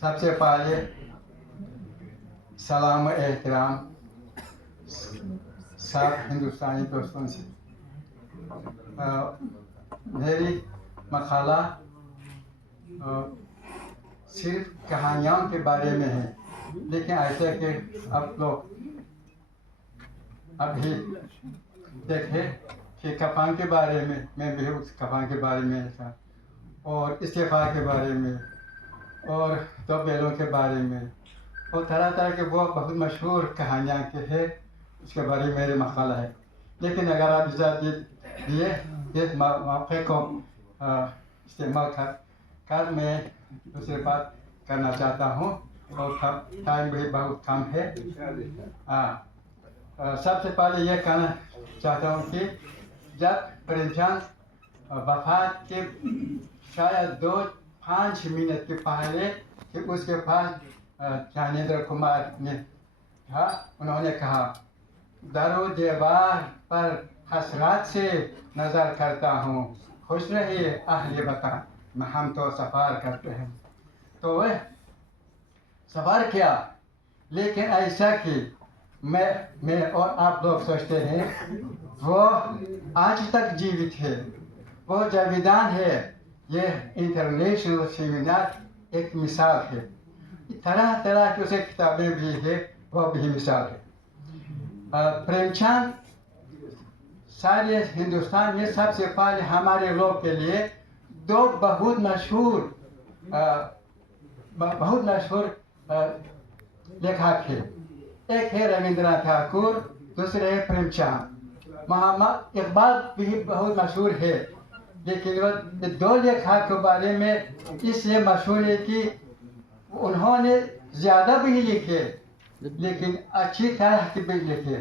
سب سے پہلے سلام و احترام سب ہندوستانی دوستوں سے. میری مقالہ صرف کہانیوں کے بارے میں ہے، لیکن ایسا کہ اب لوگ ابھی دیکھے کہ کفن کے بارے میں بھی اس کفن کے بارے میں تھا، اور استعفا کے بارے میں، اور دو بیلوں کے بارے میں، اور طرح طرح کے وہ بہت مشہور کہانیاں کے ہے، اس کے بارے میں میرے مقالہ ہے. لیکن اگر آپ اجازت دیے اس موقع کو استعمال کر میں دوسری بات کرنا چاہتا ہوں، اور ٹائم بھی بہت کم ہے. سب سے پہلے یہ کہنا چاہتا ہوں کہ جب پریم چند وفات کے شاید 2-5 منٹ کے پہلے کہ اس کے پاس جانیندر کمار نے تھا، انہوں نے کہا در و دیوار پر حسرات سے نظر کرتا ہوں، خوش رہیے اہل وطن، ہم تو سفر کرتے ہیں. تو وہ سفر کیا، لیکن ایسا کہ میں اور آپ لوگ سوچتے ہیں وہ آج تک جیوت ہے، وہ جاویدان ہے. یہ انٹرنیشنل سیمینار ایک مثال ہے. طرح طرح کی اسے کتابیں بھی ہیں، وہ بھی مثال ہے. پریم چند سارے ہندوستان میں سب سے پہلے ہمارے لوگ کے لیے دو بہت مشہور لیکھک ہے. ایک ہے رابندرناتھ ٹھاکر، دوسرے ہے پریم چند. محمد اقبال بھی بہت مشہور ہے، لیکن وہ دو لیکھک کے بارے میں اس لیے مشہور ہے کہ انہوں نے زیادہ بھی لکھے، لیکن اچھی طرح کے بھی لکھے.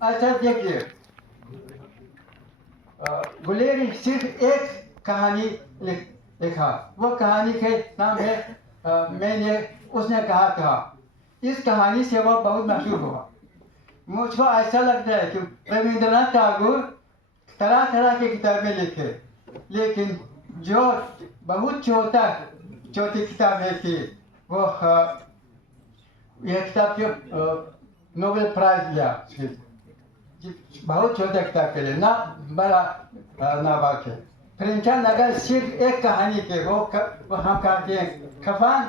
اچھا دیکھیے، گلیری صرف ایک کہانی لکھا، وہ کہانی کے نام ہے اس نے کہا تھا. اس کہانی سے وہ بہت مشہور ہوا. مجھ کو ایسا لگتا ہے کہ رابندرناتھ ٹاگور طرح طرح کی کتابیں لکھے، لیکن جو بہت چھوٹی کتابیں تھی، وہ یہ کتاب جو نوبل پرائز لیا، بہت چھوٹا کتاب کے لیے، نہ بڑا ناباق ہے. پریم چند اگر صرف ایک کہانی کے وہ ہم کہتے ہیں کفن،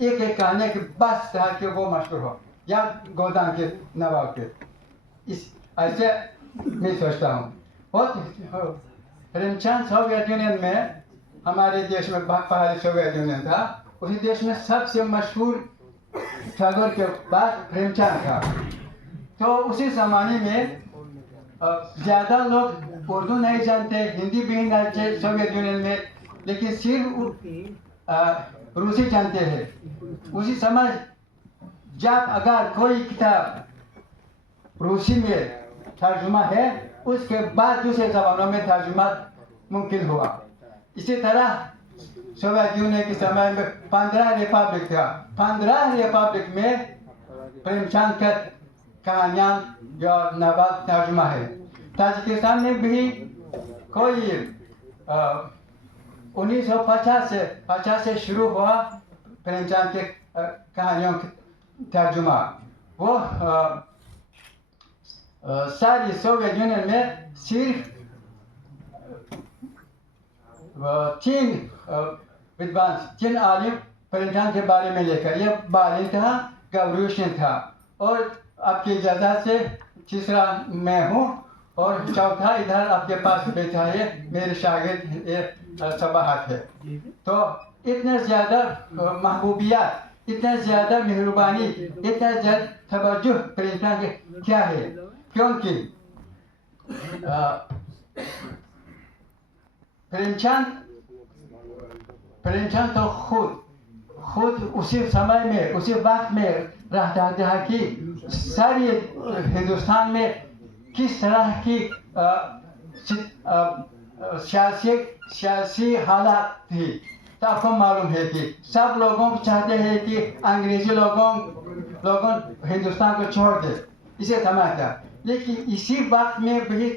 ایک کہانی کے بس تھا کہ وہ مشہور ہو، یا گودان کے نواب کے. ایسے میں سوچتا ہوں. پریم چند سوویت یونین میں، ہمارے دیش میں پہلے سوویت یونین تھا، اسی دیش میں سب سے مشہور ٹاگور کے بعد پریم چند تھا. تو اسی زمانے میں زیادہ لوگ اردو نہیں جانتے، ہندی بھی نہیں جانتے سوویت یونین میں، لیکن صرف روسی جانتے ہیں. اسی سمجھ جب اگر کوئی کتاب روسی میں ترجمہ ہے، اس کے بعد دوسرے زبانوں میں ترجمہ ممکن ہوا. اسی طرح سوویت یونین کے سمے میں 15 ریپبلک تھا. 15 ریپبلک میں پریم چند کا کہانیاں یا ناول ترجمہ ہے. تاجکستان میں بھی کوئی 1950 سے شروع ہوا پریم چند کے کہانیوں کا ترجمہ. وہ ساری سوویت یونین میں صرف 3 عالم پریم چند کے بارے میں لکھا. یہ بالین تھا، گوروشن تھا، اور آپ کی اجازت سے تیسرا میں ہوں، اور چوتھا ادھر آپ کے پاس بیٹھا ہے میرے شاگرد صباحت ہے. تو اتنا زیادہ محبوبیت، اتنا زیادہ مہربانی، اتنا زیادہ توجہ پریم چند کے کیا ہے؟ کیونکہ پریم چند تو خود اسی سمے میں، اسی وقت میں رہتا تھا کہ ساری ہندوستان میں کس طرح کی سیاسی حالات تھی. تو آپ کو معلوم ہے کہ سب لوگوں کو چاہتے ہیں کہ انگریزی لوگوں ہندوستان کو چھوڑ دے، اسے سمجھتا. لیکن اسی وقت میں بھی